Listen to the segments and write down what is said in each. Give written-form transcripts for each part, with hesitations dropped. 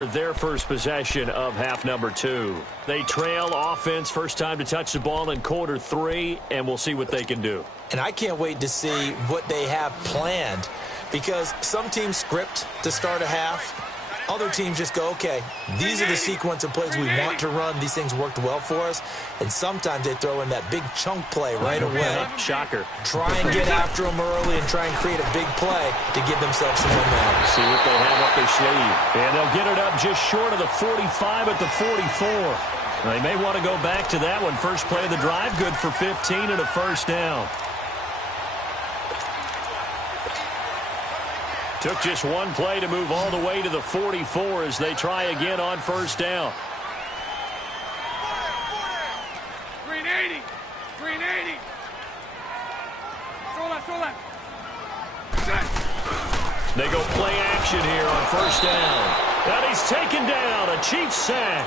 Their first possession of half number 2. They trail offense, first time to touch the ball in quarter 3, and we'll see what they can do. And I can't wait to see what they have planned, because some teams script to start a half. Other teams just go, okay, these are the sequence of plays we want to run. These things worked well for us. And sometimes they throw in that big chunk play right away. Shocker. Try and get after them early and try and create a big play to give themselves some momentum. See what they have up their sleeve. And they'll get it up just short of the 45 at the 44. They may want to go back to that one. First play of the drive, good for 15 and a first down. Took just one play to move all the way to the 44 as they try again on first down. 380. 380. Show left. They go play action here on first down. And he's taken down. A Chiefs sack.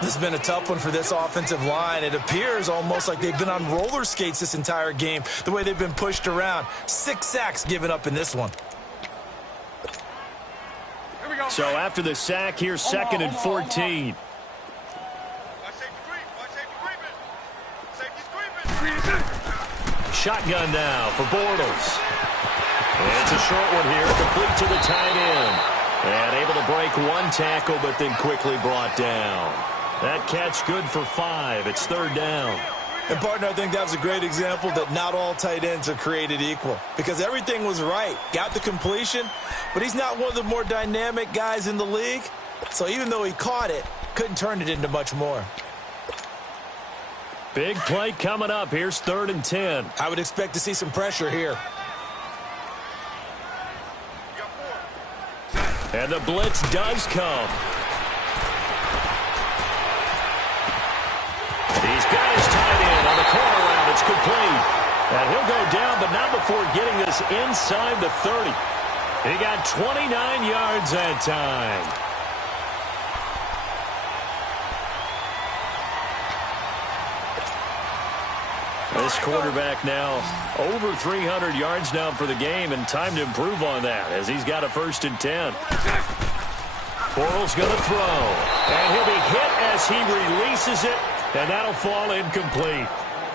This has been a tough one for this offensive line. It appears almost like they've been on roller skates this entire game, the way they've been pushed around. 6 sacks given up in this one. So after the sack, here's second and 14. Shotgun now for Bortles. And it's a short one here, complete to the tight end. And able to break one tackle, but then quickly brought down. That catch good for 5. It's third down. And, partner, I think that was a great example that not all tight ends are created equal, because everything was right. Got the completion, but he's not one of the more dynamic guys in the league. So even though he caught it, couldn't turn it into much more. Big play coming up. Here's third and 10. I would expect to see some pressure here. And the blitz does come. He's got his tight end on the corner route. It's complete. And he'll go down, but not before getting this inside the 30. He got 29 yards that time. This quarterback now over 300 yards now for the game, and time to improve on that as he's got a first and 10. Bortles going to throw, and he'll be hit as he releases it, and that'll fall incomplete.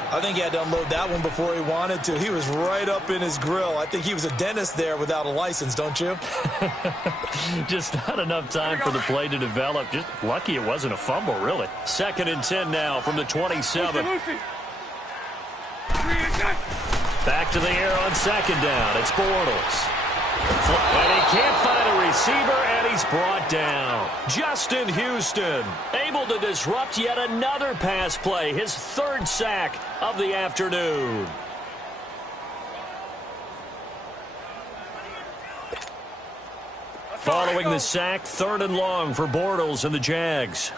I think he had to unload that one before he wanted to. He was right up in his grill. I think he was a dentist there without a license, don't you? Just not enough time for the play to develop. Just lucky it wasn't a fumble, really. Second and 10 now from the 27. Back to the air on second down. It's Bortles. And he can't find a receiver, and he's brought down. Justin Houston able to disrupt yet another pass play. His third sack of the afternoon. Following the sack, third and long for Bortles and the Jags.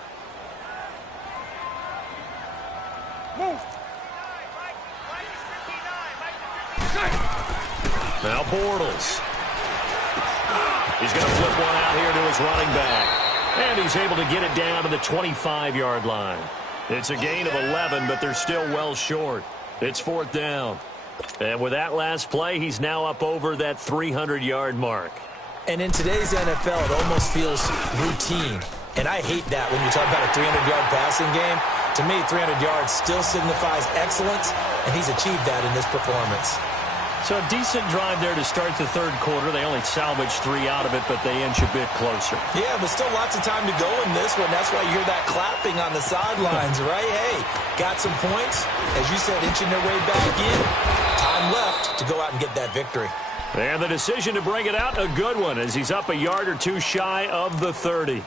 Now Bortles. He's going to flip one out here to his running back. And he's able to get it down to the 25-yard line. It's a gain of 11, but they're still well short. It's fourth down. And with that last play, he's now up over that 300-yard mark. And in today's NFL, it almost feels routine. And I hate that when you talk about a 300-yard passing game. To me, 300 yards still signifies excellence, and he's achieved that in this performance. So a decent drive there to start the third quarter. They only salvaged 3 out of it, but they inch a bit closer. Yeah, but still lots of time to go in this one. That's why you hear that clapping on the sidelines, right? Hey, got some points. As you said, inching their way back in. Time left to go out and get that victory. And the decision to bring it out, a good one, as he's up a yard or two shy of the 30.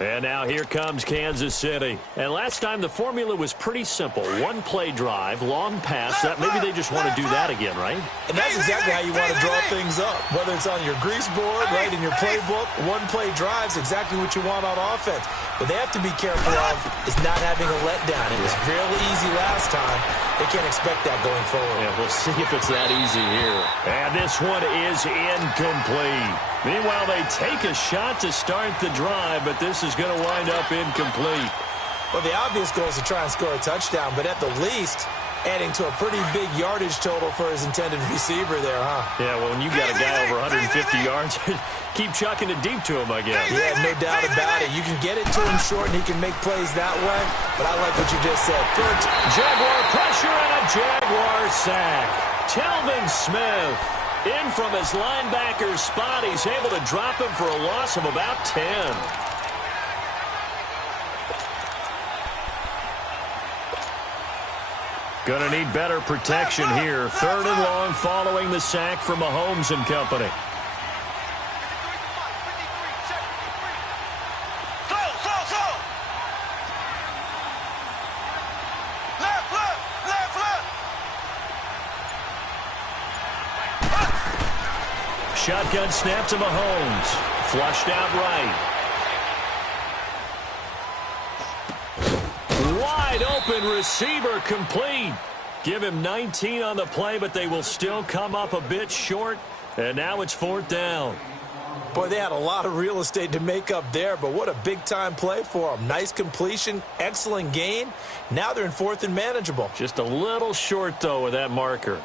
And now here comes Kansas City. And last time the formula was pretty simple. One play drive, long pass. That maybe they just want to do that again, right? And that's exactly how you want to draw things up. Whether it's on your grease board, right, in your playbook, one play drive is exactly what you want on offense. What they have to be careful of is not having a letdown. It was fairly easy last time. They can't expect that going forward. Yeah, we'll see if it's that easy here. And this one is incomplete. Meanwhile, they take a shot to start the drive, but this is going to wind up incomplete. Well, the obvious goal is to try and score a touchdown, but at the least, adding to a pretty big yardage total for his intended receiver there, huh? Yeah, well, when you've got a guy over 150 yards, keep chucking it deep to him, I guess. Yeah, no doubt about it. You can get it to him short, and he can make plays that way, but I like what you just said. Good. Jaguar pressure and a Jaguar sack. Telvin Smith in from his linebacker spot. He's able to drop him for a loss of about 10. Going to need better protection here. 3rd and long following the sack from Mahomes and company. Shotgun snap to Mahomes. Flushed out right. Wide open receiver complete. Give him 19 on the play, but they will still come up a bit short. And now it's 4th down. Boy, they had a lot of real estate to make up there, but what a big-time play for them. Nice completion, excellent gain. Now they're in 4th and manageable. Just a little short, though, with that marker.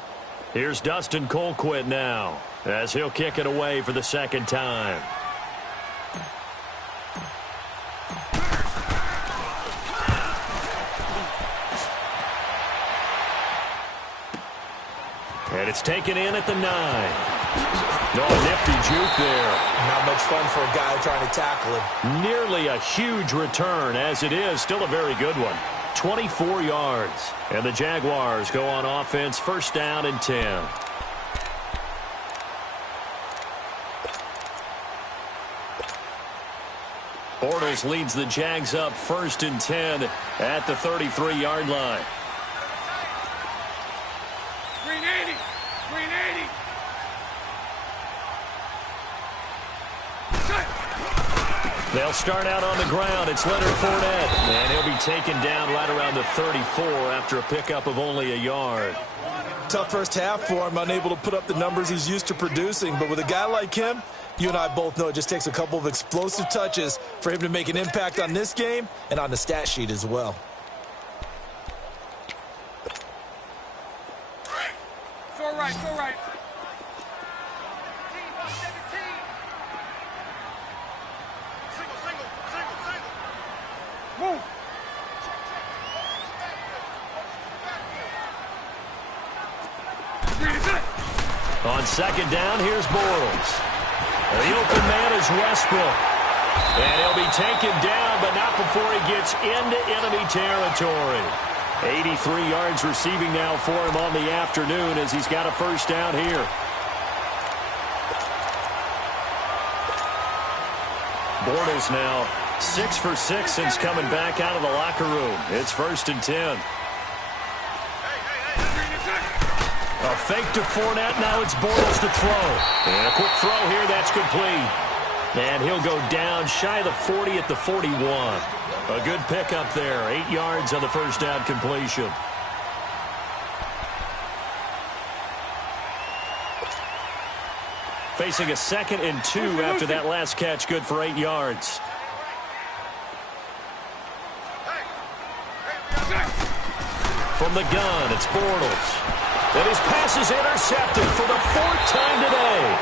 Here's Dustin Colquitt now, as he'll kick it away for the 2nd time. And it's taken in at the 9. No, nifty juke there. Not much fun for a guy trying to tackle him. Nearly a huge return, as it is. Still a very good one. 24 yards. And the Jaguars go on offense, 1st down and 10. Bortles leads the Jags up 1st and 10 at the 33-yard line. Green 80. Green 80. They'll start out on the ground. It's Leonard Fournette. And he'll be taken down right around the 34 after a pickup of only a yard. Tough first half for him, unable to put up the numbers he's used to producing. But with a guy like him, you and I both know it just takes a couple of explosive touches for him to make an impact on this game and on the stat sheet as well. It's all right, it's all right. Move. On 2nd down, here's Bortles. The open man is Westbrook. And he'll be taken down, but not before he gets into enemy territory. 83 yards receiving now for him on the afternoon as he's got a 1st down here. Bortles now 6 for 6 since coming back out of the locker room. It's 1st and 10. A fake to Fournette. Now it's Bortles to throw. And a quick throw here. That's complete. And he'll go down shy of the 40 at the 41. A good pickup there. 8 yards on the 1st down completion. Facing a 2nd and 2 after that last catch. Good for 8 yards. From the gun, it's Bortles. And his pass is intercepted for the 4th time today.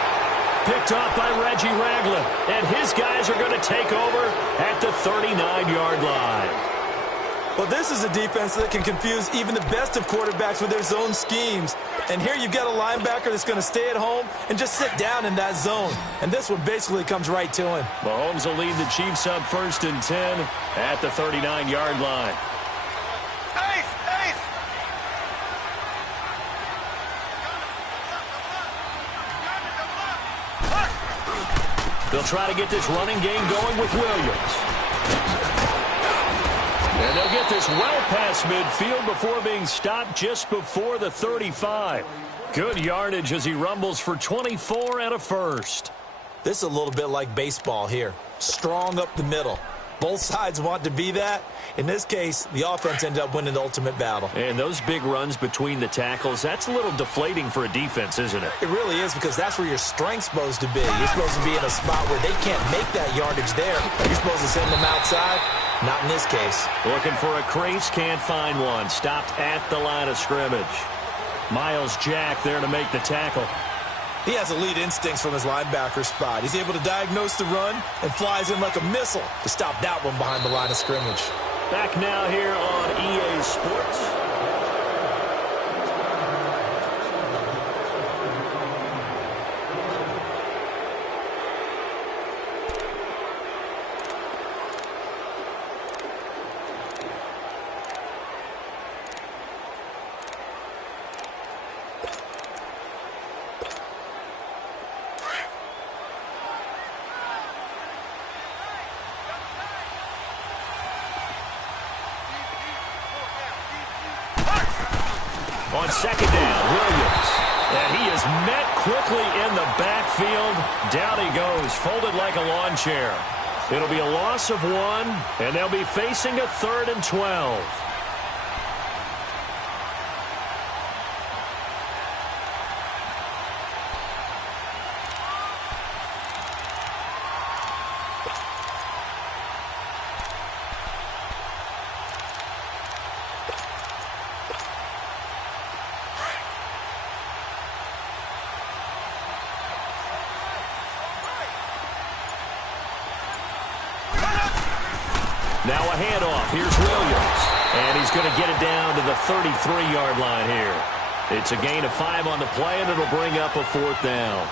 Picked off by Reggie Ragland. And his guys are going to take over at the 39-yard line. Well, this is a defense that can confuse even the best of quarterbacks with their zone schemes. And here you've got a linebacker that's going to stay at home and just sit down in that zone. And this one basically comes right to him. Mahomes will lead the Chiefs up 1st and 10 at the 39-yard line. They'll try to get this running game going with Williams. And they'll get this well past midfield before being stopped just before the 35. Good yardage as he rumbles for 24 and a 1st. This is a little bit like baseball here. Strong up the middle. Both sides want to be that. In this case, the offense ended up winning the ultimate battle. And those big runs between the tackles, that's a little deflating for a defense, isn't it? It really is, because that's where your strength's supposed to be. You're supposed to be in a spot where they can't make that yardage there. You're supposed to send them outside. Not in this case. Looking for a crease, can't find one. Stopped at the line of scrimmage. Miles Jack there to make the tackle. He has elite instincts from his linebacker spot. He's able to diagnose the run and flies in like a missile to stop that one behind the line of scrimmage. Back now here on EA Sports. On second down, Williams. And he is met quickly in the backfield. Down he goes, folded like a lawn chair. It'll be a loss of 1, and they'll be facing a 3rd and 12. Now a handoff. Here's Williams. And he's going to get it down to the 33-yard line here. It's a gain of 5 on the play, and it'll bring up a 4th down.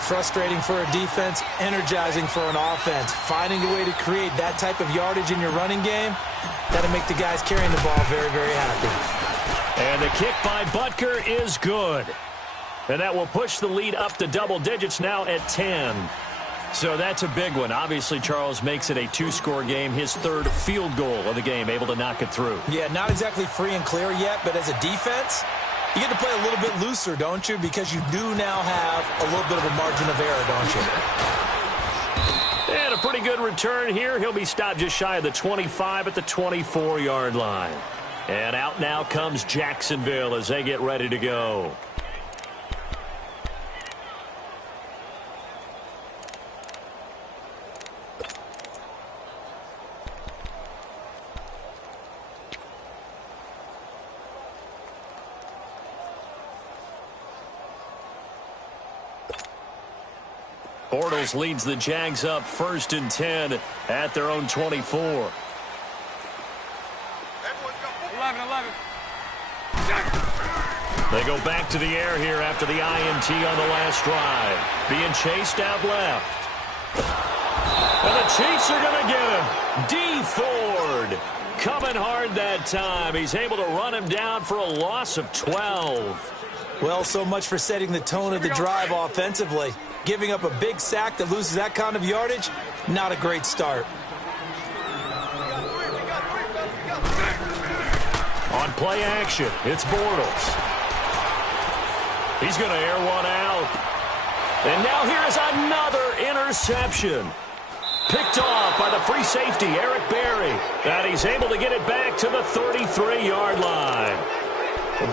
Frustrating for a defense, energizing for an offense. Finding a way to create that type of yardage in your running game, that'll make the guys carrying the ball very, very happy. And the kick by Butker is good. And that will push the lead up to double digits now at 10. So that's a big one. Obviously, Charles makes it a 2-score game. His 3rd field goal of the game, able to knock it through. Yeah, not exactly free and clear yet, but as a defense, you get to play a little bit looser, don't you? Because you do now have a little bit of a margin of error, don't you? And a pretty good return here. He'll be stopped just shy of the 25 at the 24-yard line. And out now comes Jacksonville as they get ready to go. Bortles leads the Jags up 1st and 10 at their own 24. 11. They go back to the air here after the INT on the last drive. Being chased out left. And the Chiefs are going to get him. D. Ford coming hard that time. He's able to run him down for a loss of 12. Well, so much for setting the tone of the drive offensively. Giving up a big sack that loses that kind of yardage, not a great start. On play action, it's Bortles. He's going to air one out. And now here is another interception. Picked off by the free safety, Eric Berry. And he's able to get it back to the 33-yard line.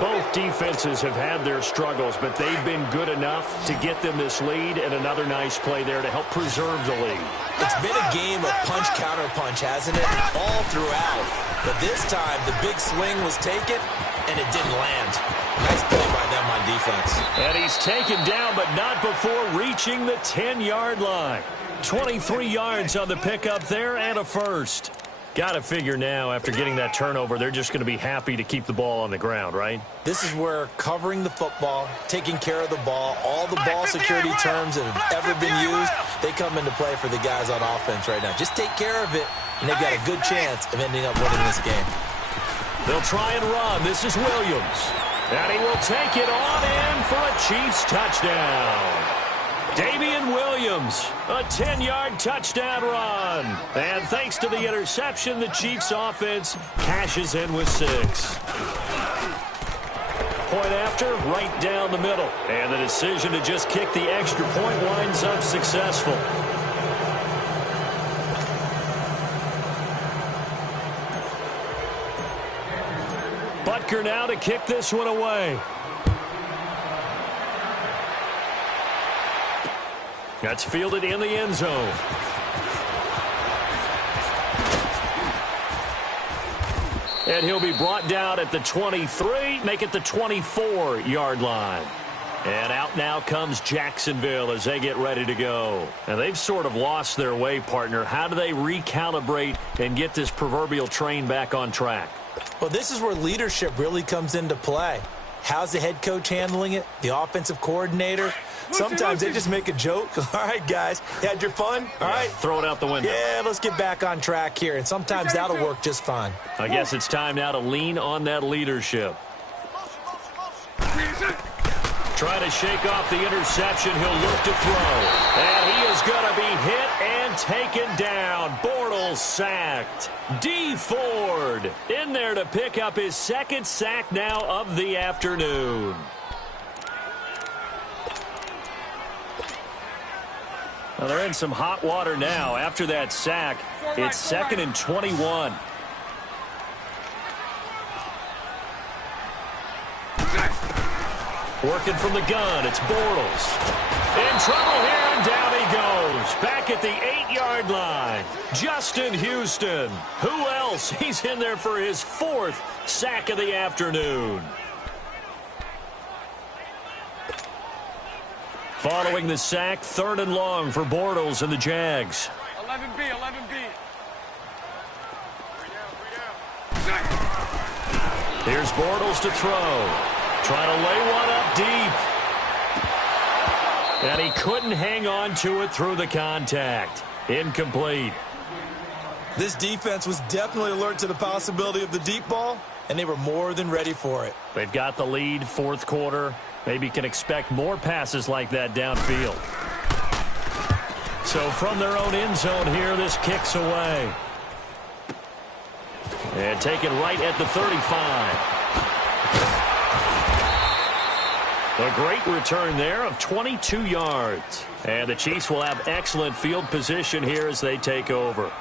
Both defenses have had their struggles, but they've been good enough to get them this lead, and another nice play there to help preserve the lead. It's been a game of punch-counter-punch, hasn't it? All throughout. But this time, the big swing was taken, and it didn't land. Nice play by them on defense. And he's taken down, but not before reaching the 10-yard line. 23 yards on the pickup there and a first. Got to figure now, after getting that turnover, they're just going to be happy to keep the ball on the ground, right? This is where covering the football, taking care of the ball, all the ball security terms that have ever been used, they come into play for the guys on offense right now. Just take care of it, and they've got a good chance of ending up winning this game. They'll try and run. This is Williams. And he will take it on in for a Chiefs touchdown. Damian Williams, a 10-yard touchdown run. And thanks to the interception, the Chiefs offense cashes in with 6. Point after, right down the middle. And the decision to just kick the extra point winds up successful. Butker now to kick this one away. That's fielded in the end zone. And he'll be brought down at the 23, make it the 24-yard line. And out now comes Jacksonville as they get ready to go. And they've sort of lost their way, partner. How do they recalibrate and get this proverbial train back on track? Well, this is where leadership really comes into play. How's the head coach handling it? The offensive coordinator? Sometimes they just make a joke. All right, guys, you had your fun? All right. Throw it out the window. Yeah, let's get back on track here. And sometimes that'll work just fine. I guess it's time now to lean on that leadership. Trying to shake off the interception. He'll look to throw. And he is going to be hit and taken down. Bortles sacked. D. Ford in there to pick up his second sack now of the afternoon. Well, they're in some hot water now. After that sack, it's 2nd and 21. Working from the gun, it's Bortles. In trouble here, and down he goes. Back at the 8-yard line. Justin Houston. Who else? He's in there for his 4th sack of the afternoon. Following the sack, 3rd and long for Bortles and the Jags. 11B, 11B. Here's Bortles to throw. Trying to lay one up deep. And he couldn't hang on to it through the contact. Incomplete. This defense was definitely alert to the possibility of the deep ball, and they were more than ready for it. They've got the lead, 4th quarter. Maybe can expect more passes like that downfield. So from their own end zone here, this kicks away. And taken right at the 35. A great return there of 22 yards. And the Chiefs will have excellent field position here as they take over.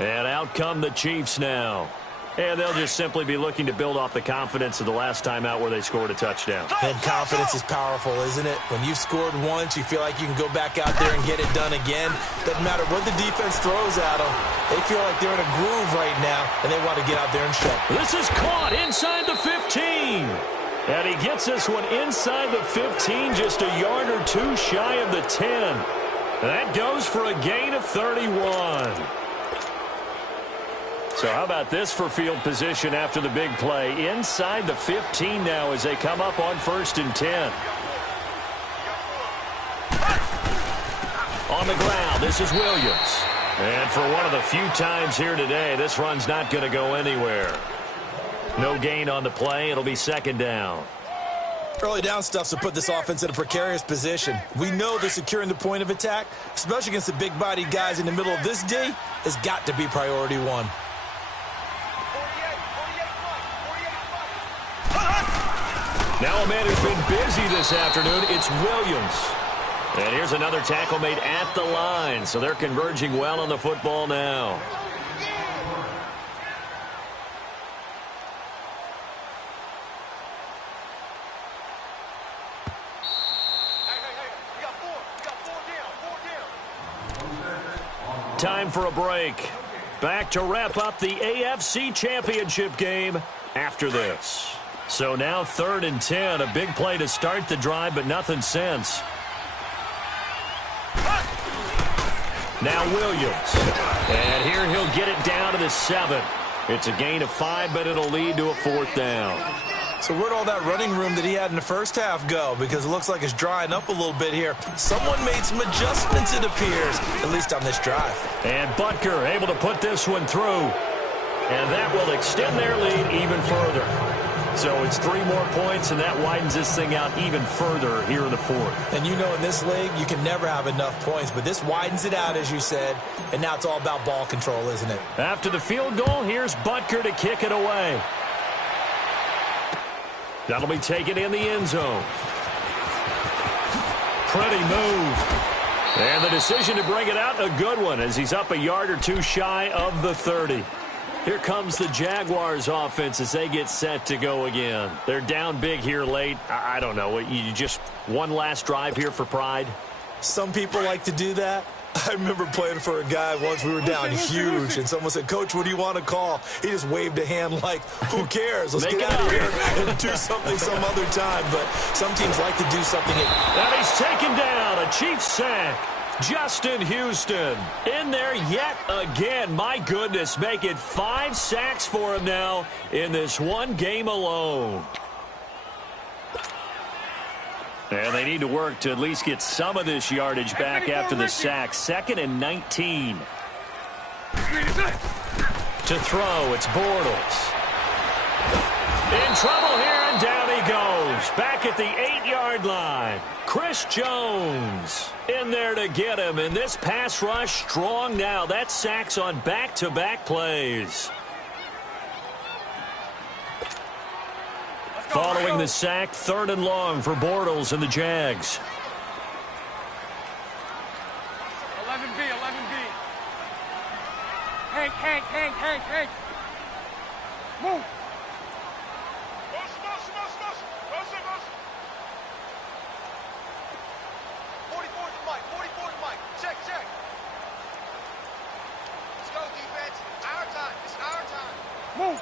And out come the Chiefs now. And they'll just simply be looking to build off the confidence of the last time out where they scored a touchdown. And confidence is powerful, isn't it? When you've scored once, you feel like you can go back out there and get it done again. Doesn't matter what the defense throws at them. They feel like they're in a groove right now, and they want to get out there and show. This is caught inside the 15. And he gets this one inside the 15, just a yard or two shy of the 10. That goes for a gain of 31. So how about this for field position after the big play? Inside the 15 now as they come up on 1st and 10. On the ground, this is Williams. And for one of the few times here today, this run's not going to go anywhere. No gain on the play. It'll be 2nd down. Early down stuff to put this offense in a precarious position. We know that securing the point of attack, especially against the big-bodied guys in the middle of this D, has got to be priority one. Now a man who's been busy this afternoon, it's Williams. And here's another tackle made at the line, so they're converging well on the football now. Time for a break. Back to wrap up the AFC Championship game after this. So now 3rd and 10. A big play to start the drive, but nothing since. Now Williams. And here he'll get it down to the 7. It's a gain of 5, but it'll lead to a 4th down. So where'd all that running room that he had in the first half go? Because it looks like it's drying up a little bit here. Someone made some adjustments, it appears, at least on this drive. And Butker able to put this one through. And that will extend their lead even further. So it's 3 more points, and that widens this thing out even further here in the 4th. And you know in this league, you can never have enough points, but this widens it out, as you said, and now it's all about ball control, isn't it? After the field goal, here's Butker to kick it away. That'll be taken in the end zone. Pretty move. And the decision to bring it out, a good one, as he's up a yard or two shy of the 30. Here comes the Jaguars offense as they get set to go again. They're down big here late. I don't know. You just one last drive here for pride? Some people like to do that. I remember playing for a guy once. We were down huge, and someone said, "Coach, what do you want to call?" He just waved a hand like, who cares? Let's get out of here and do something some other time. But some teams like to do something. And he's taken down. A Chiefs sack. Justin Houston in there yet again. My goodness, make it 5 sacks for him now in this one game alone. And they need to work to at least get some of this yardage back after the sack. 2nd and 19. To throw, it's Bortles. In trouble here, and down he goes. Back at the 8-yard line. Chris Jones in there to get him. And this pass rush strong now. That's sacks on back-to-back plays. Following the sack, 3rd and long for Bortles and the Jags. 11B, 11B. Hank. Move. Move.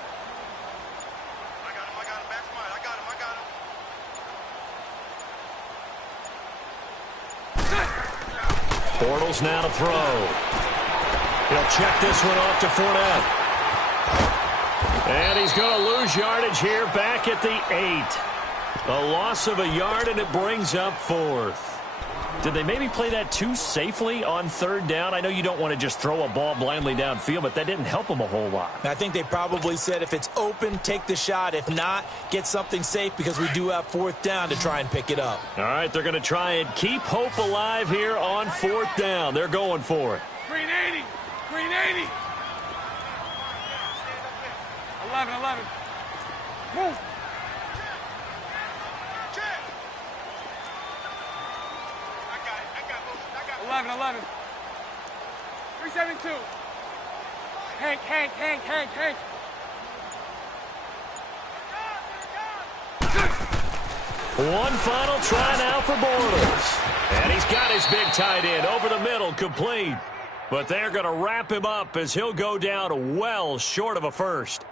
I got him. Back from mine. I got him. Bortles now to throw. He'll check this one off to Fournette. And he's going to lose yardage here back at the 8. A loss of a yard, and it brings up 4th. Did they maybe play that too safely on 3rd down? I know you don't want to just throw a ball blindly downfield, but that didn't help them a whole lot. I think they probably said if it's open, take the shot. If not, get something safe because we do have 4th down to try and pick it up. All right, they're going to try and keep hope alive here on 4th down. They're going for it. Green 80. 11. Move. 11. 372. Hank. One final try now for Bortles. And he's got his big tight end over the middle, complete. But they're going to wrap him up as he'll go down well short of a first.